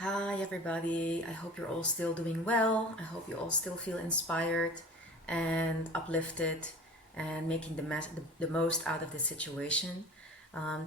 Hi, everybody. I hope you're all still doing well. I hope you all still feel inspired and uplifted and making the most out of this situation.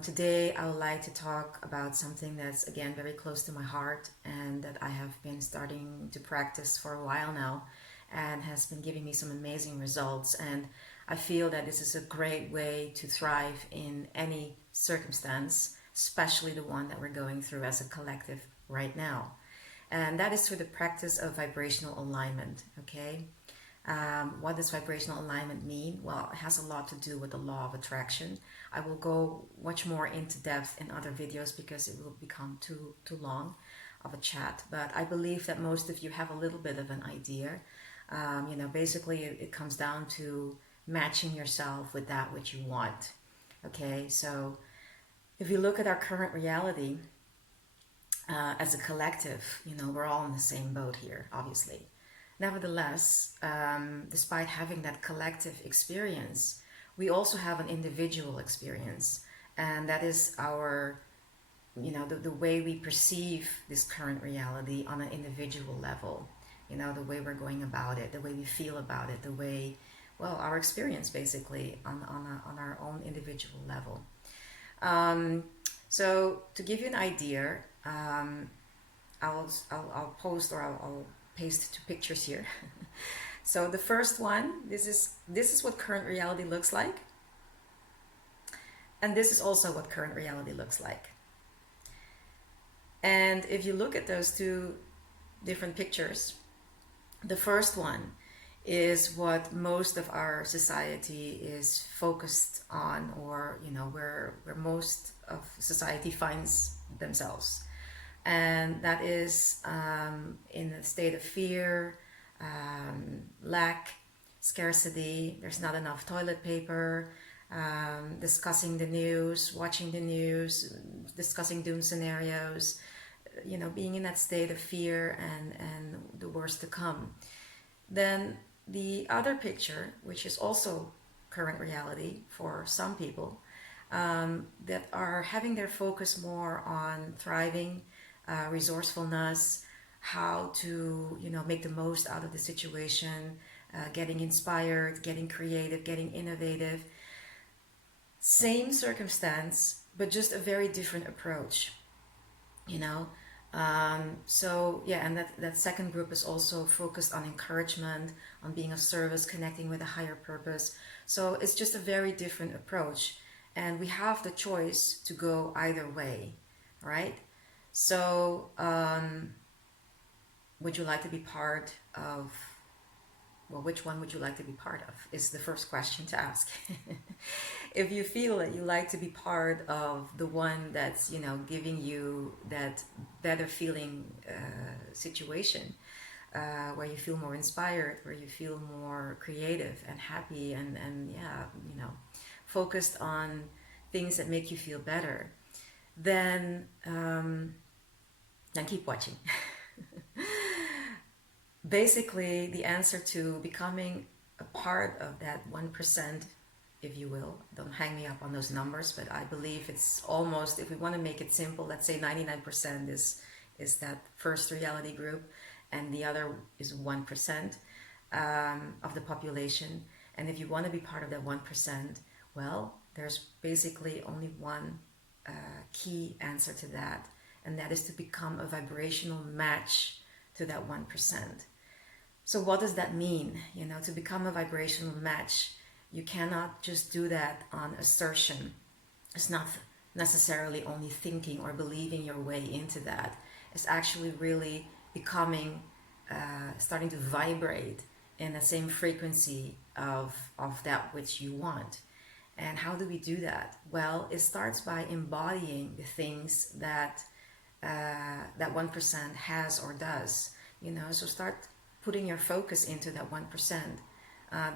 Today, I would like to talk about something that's, again, very close to my heart and that I have been starting to practice for a while now and has been giving me some amazing results. And I feel that this is a great way to thrive in any circumstance, especially the one that we're going through as a collective right now. And that is through the practice of vibrational alignment. Okay. What does vibrational alignment mean? Well, it has a lot to do with the law of attraction. I will go much more into depth in other videos because it will become too long of a chat. But I believe that most of you have a little bit of an idea. Basically, it comes down to matching yourself with that which you want. Okay, so if you look at our current reality, as a collective, we're all in the same boat here, obviously. Nevertheless, despite having that collective experience, we also have an individual experience, and that is our, the way we perceive this current reality on an individual level. The way we're going about it, the way we feel about it, the way, well, our experience basically on our own individual level. So to give you an idea, I'll post or I'll paste two pictures here. So the first one, this is what current reality looks like, and this is also what current reality looks like. And if you look at those two different pictures, the first one is what most of our society is focused on, or where most of society finds themselves, and that is in a state of fear, lack, scarcity. There's not enough toilet paper. Discussing the news, watching the news, discussing doom scenarios, being in that state of fear and the worst to come. Then the other picture, which is also current reality for some people, that are having their focus more on thriving, resourcefulness, how to make the most out of the situation, getting inspired, getting creative, getting innovative. Same circumstance, but just a very different approach. you know so yeah, and that second group is also focused on encouragement, on being of service, connecting with a higher purpose. So it's just a very different approach, and we have the choice to go either way, right? So would you like to be part of, well, which one would you like to be part of is the first question to ask. If you feel that you like to be part of the one that's giving you that better feeling situation, where you feel more inspired, where you feel more creative and happy, and yeah, focused on things that make you feel better, then keep watching. Basically, the answer to becoming a part of that 1%, if you will, don't hang me up on those numbers, but I believe it's almost, if we want to make it simple, let's say 99% is that first reality group, and the other is 1% of the population. And if you want to be part of that 1%, well, there's basically only one key answer to that, and that is to become a vibrational match to that 1%. So what does that mean? To become a vibrational match, you cannot just do that on assertion. It's not necessarily only thinking or believing your way into that. It's actually really becoming, starting to vibrate in the same frequency of that which you want. And how do we do that? Well, it starts by embodying the things that that 1% has or does. So start putting your focus into that 1%.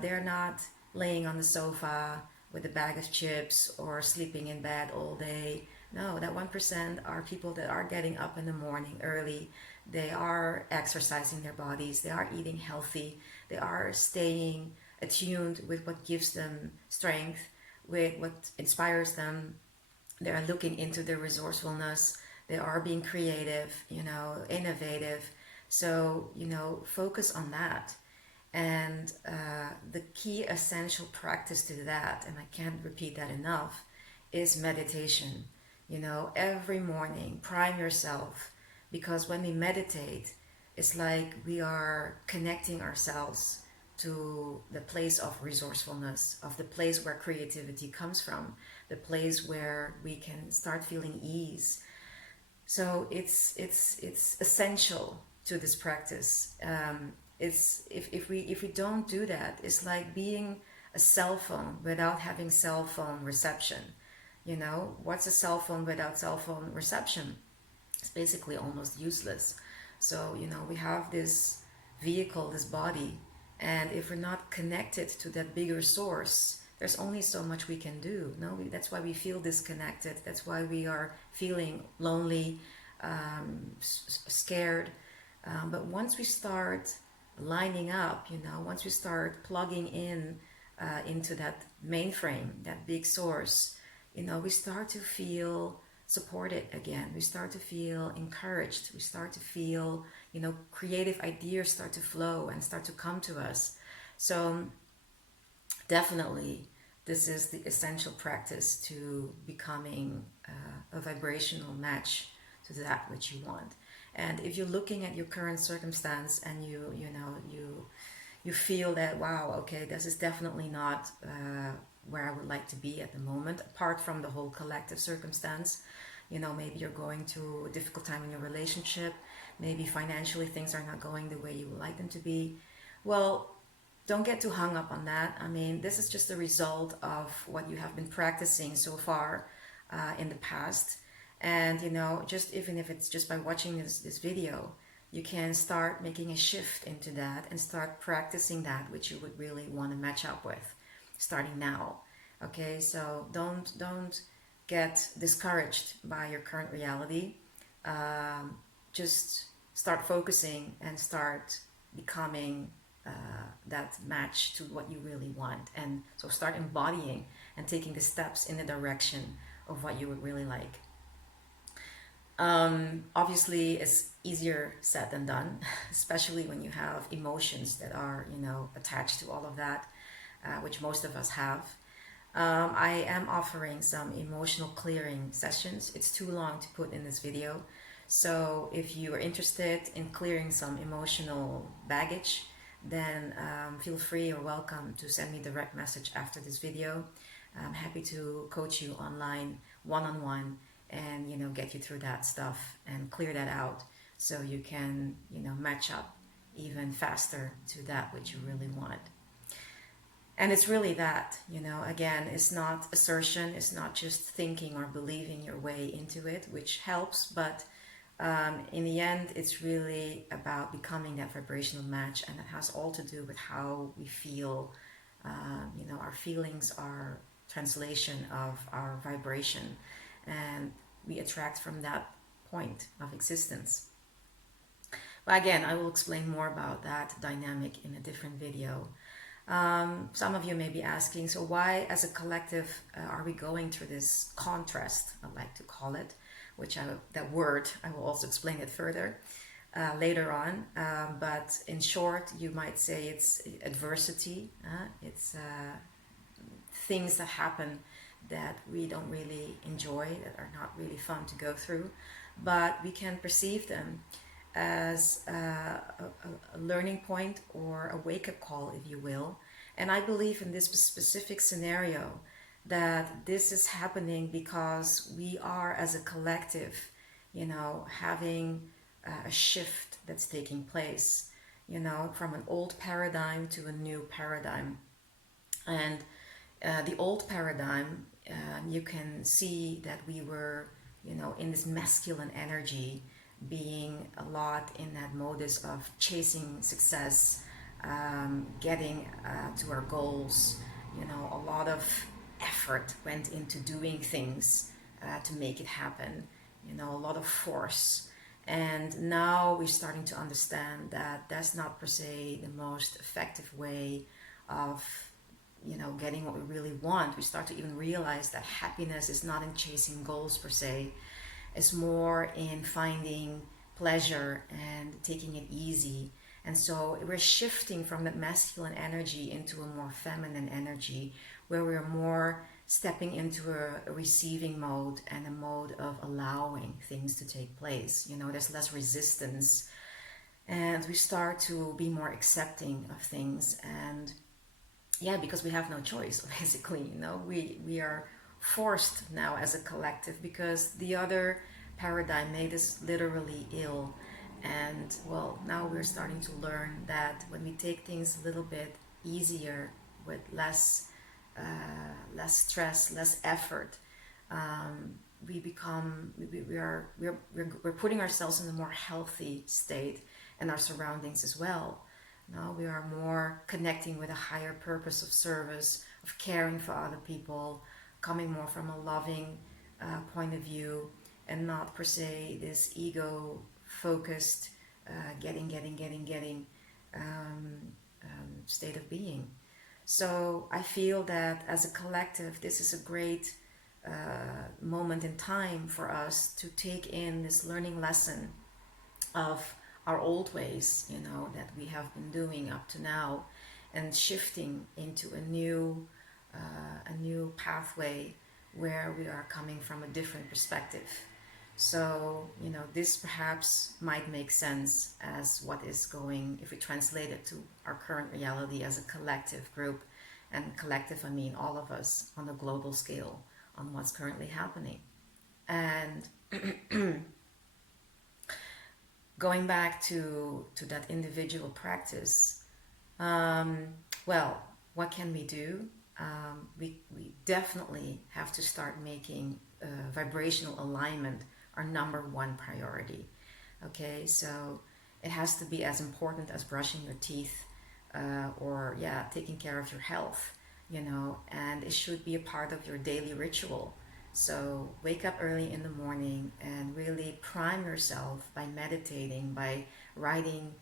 They're not laying on the sofa with a bag of chips or sleeping in bed all day. No, that 1% are people that are getting up in the morning early. They are exercising their bodies. They are eating healthy. They are staying attuned with what gives them strength, with what inspires them. They are looking into their resourcefulness. They are being creative, innovative. So, focus on that. And the key essential practice to that, and I can't repeat that enough, is meditation. Every morning, prime yourself, because when we meditate, it's like we are connecting ourselves to the place of resourcefulness, of the place where creativity comes from, the place where we can start feeling ease. So it's essential to this practice. It's if we don't do that, it's like being a cell phone without having cell phone reception. What's a cell phone without cell phone reception? It's basically almost useless. So we have this vehicle, this body, and if we're not connected to that bigger source, there's only so much we can do. No, that's why we feel disconnected. That's why we are feeling lonely, scared. But once we start lining up, once we start plugging in into that mainframe, that big source, we start to feel supported again. We start to feel encouraged. We start to feel, creative ideas start to flow and start to come to us. So definitely, this is the essential practice to becoming a vibrational match to that which you want. And if you're looking at your current circumstance and you feel that, wow, okay, this is definitely not where I would like to be at the moment, apart from the whole collective circumstance. Maybe you're going through a difficult time in your relationship, maybe financially things are not going the way you would like them to be. Well, don't get too hung up on that. I mean, this is just a result of what you have been practicing so far in the past. And, just even if it's just by watching this video, you can start making a shift into that and start practicing that which you would really want to match up with, starting now. Okay, so don't get discouraged by your current reality. Just start focusing and start becoming that match to what you really want. And so start embodying and taking the steps in the direction of what you would really like. Obviously, it's easier said than done, especially when you have emotions that are, attached to all of that, which most of us have. I am offering some emotional clearing sessions. It's too long to put in this video. So if you are interested in clearing some emotional baggage, then feel free or welcome to send me a direct message after this video. I'm happy to coach you online, one-on-one, and get you through that stuff and clear that out so you can match up even faster to that which you really want. And it's really that, again, it's not assertion, it's not just thinking or believing your way into it, which helps, but in the end, it's really about becoming that vibrational match, and it has all to do with how we feel. Our feelings are translation of our vibration, and we attract from that point of existence. But again, I will explain more about that dynamic in a different video. Some of you may be asking, so why as a collective are we going through this contrast, I like to call it, that word, I will also explain it further later on. But in short, you might say it's adversity. It's things that happen that we don't really enjoy, that are not really fun to go through, but we can perceive them as a learning point or a wake-up call, if you will. And I believe in this specific scenario that this is happening because we are, as a collective, having a shift that's taking place, from an old paradigm to a new paradigm. And the old paradigm, you can see that we were, in this masculine energy, being a lot in that modus of chasing success, getting to our goals. A lot of effort went into doing things to make it happen, a lot of force. And now we're starting to understand that that's not per se the most effective way of getting what we really want. We start to even realize that happiness is not in chasing goals per se. is more in finding pleasure and taking it easy. And so we're shifting from that masculine energy into a more feminine energy, where we're more stepping into a receiving mode and a mode of allowing things to take place. You know, there's less resistance, and we start to be more accepting of things. And yeah, because we have no choice, basically, you know, we are forced now as a collective, because the other paradigm made us literally ill. And well, now we're starting to learn that when we take things a little bit easier, with less stress, less effort, we become we're putting ourselves in a more healthy state, and our surroundings as well. Now we are more connecting with a higher purpose of service, of caring for other people, coming more from a loving point of view, and not per se this ego focused getting state of being. So I feel that as a collective, this is a great moment in time for us to take in this learning lesson of our old ways, you know, that we have been doing up to now, and shifting into a new pathway where we are coming from a different perspective. So, you know, this perhaps might make sense as what is going, if we translate it to our current reality as a collective group. And collective, I mean all of us on a global scale, on what's currently happening. And going back to that individual practice, well, what can we do? We definitely have to start making vibrational alignment our number one priority. Okay, so it has to be as important as brushing your teeth, or yeah, taking care of your health, you know, and it should be a part of your daily ritual. So wake up early in the morning and really prime yourself by meditating, by writing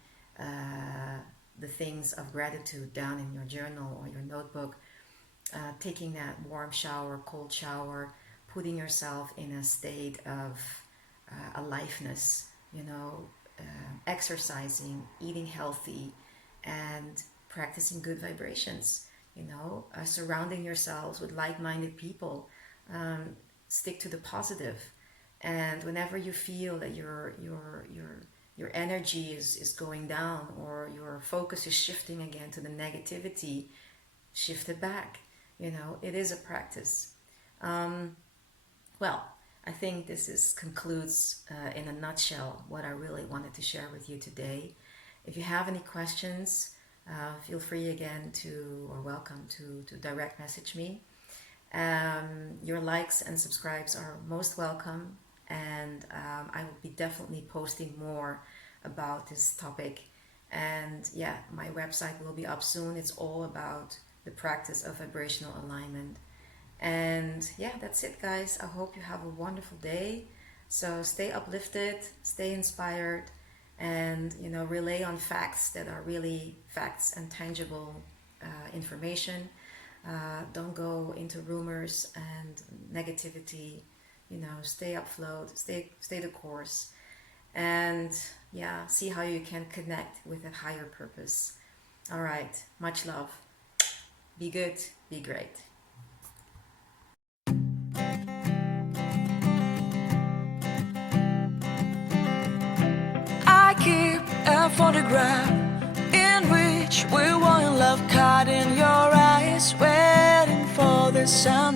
the things of gratitude down in your journal or your notebook, taking that warm shower, cold shower, putting yourself in a state of aliveness, you know, exercising, eating healthy, and practicing good vibrations, you know, surrounding yourselves with like-minded people. Stick to the positive. And whenever you feel that your energy is going down, or your focus is shifting again to the negativity, shift it back. You know, it is a practice. Well, I think this concludes in a nutshell what I really wanted to share with you today. If you have any questions, feel free again or welcome to direct message me. Your likes and subscribes are most welcome, and I will be definitely posting more about this topic. And yeah, my website will be up soon. It's all about the practice of vibrational alignment. And yeah, that's it, guys. I hope you have a wonderful day. So stay uplifted, stay inspired, and, you know, relay on facts that are really facts and tangible information. Don't go into rumors and negativity. You know, stay afloat, stay the course, and yeah, see how you can connect with a higher purpose. All right, much love. Be good, be great. I keep a photograph in which we were in love, caught in your eyes, waiting for the sun